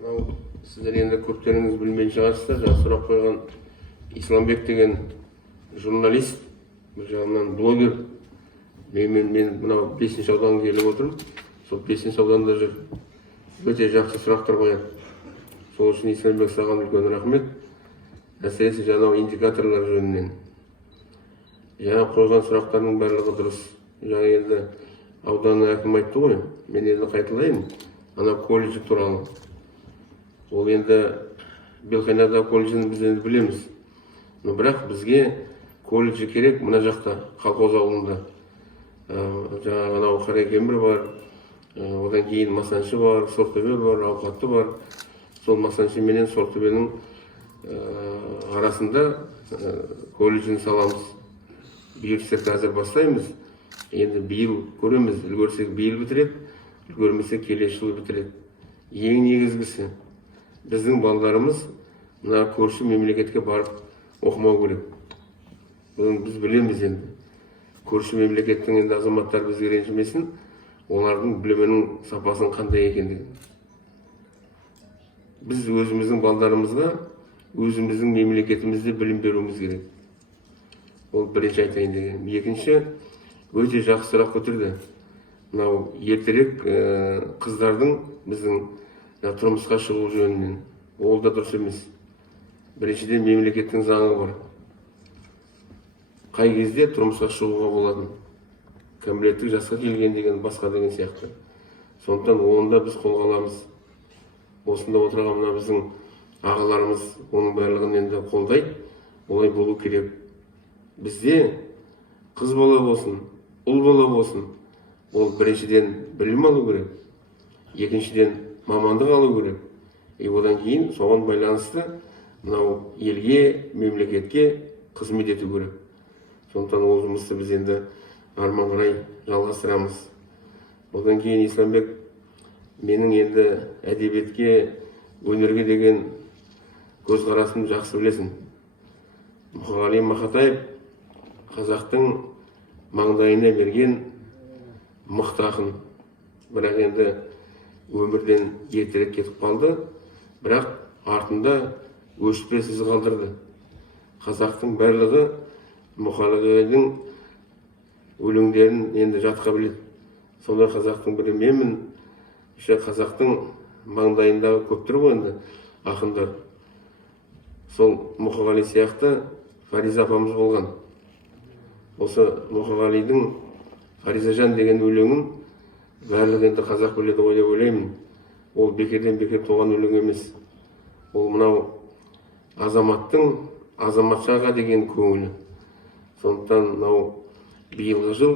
Сіздер енді көптеріңіз білмей шығарсыздар, жаңа сұрақ қойған Исламбек деген журналист, бір жағынан блогер. Мен мынау 5-ші ауданға келіп отырмын. Сол 5-ші ауданда жүр. Өте жақсы сұрақтар қояды. Сол үшін Исламбек саған үлкен рахмет. Әсіресе жаңа индикаторлар жөнінен. Жаңа қойған сұрақтардың барлығы дұрыс. Жаңа енді ауданы әкім айтты ғой. Мен енді қайталайын. Ана колледж туралы. Ол енді Белқайнарда колледжін біз енді білеміз. Но бірақ бізге колледжі керек мына жақта, колхоз ауылында. Жаңағы анау Қаракембір бар, одан кейін Масаншы бар, Сортөбе бар, Ауқатты бар. Сол Масаншы менен Сортөбенің арасында колледжін саламыз. Бұйыртса қазір бастаймыз. Енді биыл көреміз, үлгерсек биыл бітіреді, үлгермесек келесі жылы бітіреді. Ең негізгісі біздің балаларымыз мына көрші мемлекетке барып оқымау керек. Біз білеміз енді. Көрші мемлекеттің енді азаматтар бізге ренжімесін, олардың білімінің сапасын қандай екендігін. Біз өзіміздің балаларымызға өзіміздің мемлекетімізде білім беруіміз керек. Ол бірінші айтайын деген. Екінші, өте жақсы сұрақ көтерді. Мынау ертерек қыздардың біздің тұрмысқа шығу жөнінен. Ол да дұрыс емес. Біріншіден мемлекеттің заңы бар. Қай кезде тұрмысқа шығуға болады. Кәмелеттік жасқа келген деген басқа деген сияқты. Сондықтан оны да біз қолға аламыз. Осында отырған мына біздің ағаларымыз оның барлығын енді қолдайды. Олай болу керек. Бізде қыз бала болсын, ұл бала болсын, ол біріншіден білім алу керек. Екіншіден мамандық алу керек. Одан кейін соған байланысты мынау елге, мемлекетке қызмет ету керек. Сондықтан ол жұмысты біз енді арман қарай жалғастырамыз. Одан кейін Исламбек, менің енді әдебиетке, өнерге деген көзқарасымды жақсы білесің. Мұқағали Мақатаев қазақтың маңдайына берген мықты ақын. Бірақ енді өмірден ертерек кетіп қалды. Бірақ артында өшпес із қалдырды. Қазақтың барлығы Мұқағалидың өлеңдерін енді жатқа біледі. Сонда қазақтың бірі менмін. Қазақтың маңдайындағы көптір ғой енді ақындар. Сол Мұқағали сияқты Фариза апамыз болған. Осы Мұқағалидың Фаризажан деген өлеңін барлығы енді қазақ біледі ғой деп ойлаймын. Ол бекерден бекер туған өлең емес. Ол мынау азаматтың азаматшаға деген көңілі. Сондықтан мынау биылғы жыл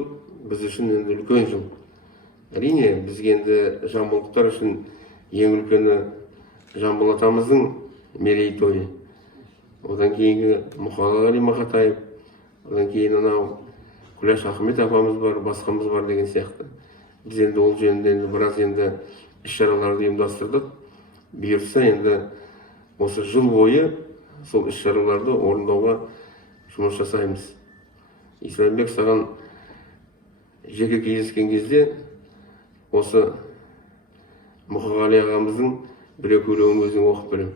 біз үшін енді үлкен жыл. Әрине, бізге енді жамбылдықтар үшін ең үлкені Жамбыл атамыздың мерейтойы. Одан кейінгі Мұқағали Мақатаев, одан кейін анау Күләш Ахмет апамыз бар, басқамыз бар деген сияқты. Біз енді ол жөнінде біраз енді іс-шараларды ұйымдастырдық. Бұйыртса енді осы жыл бойы сол іс-шараларды орындауға жұмыс жасаймыз. Исламбек, саған жеке кездескен кезде осы Мұқағали ағамыздың бір-екі өлеңін өзің оқып беремін.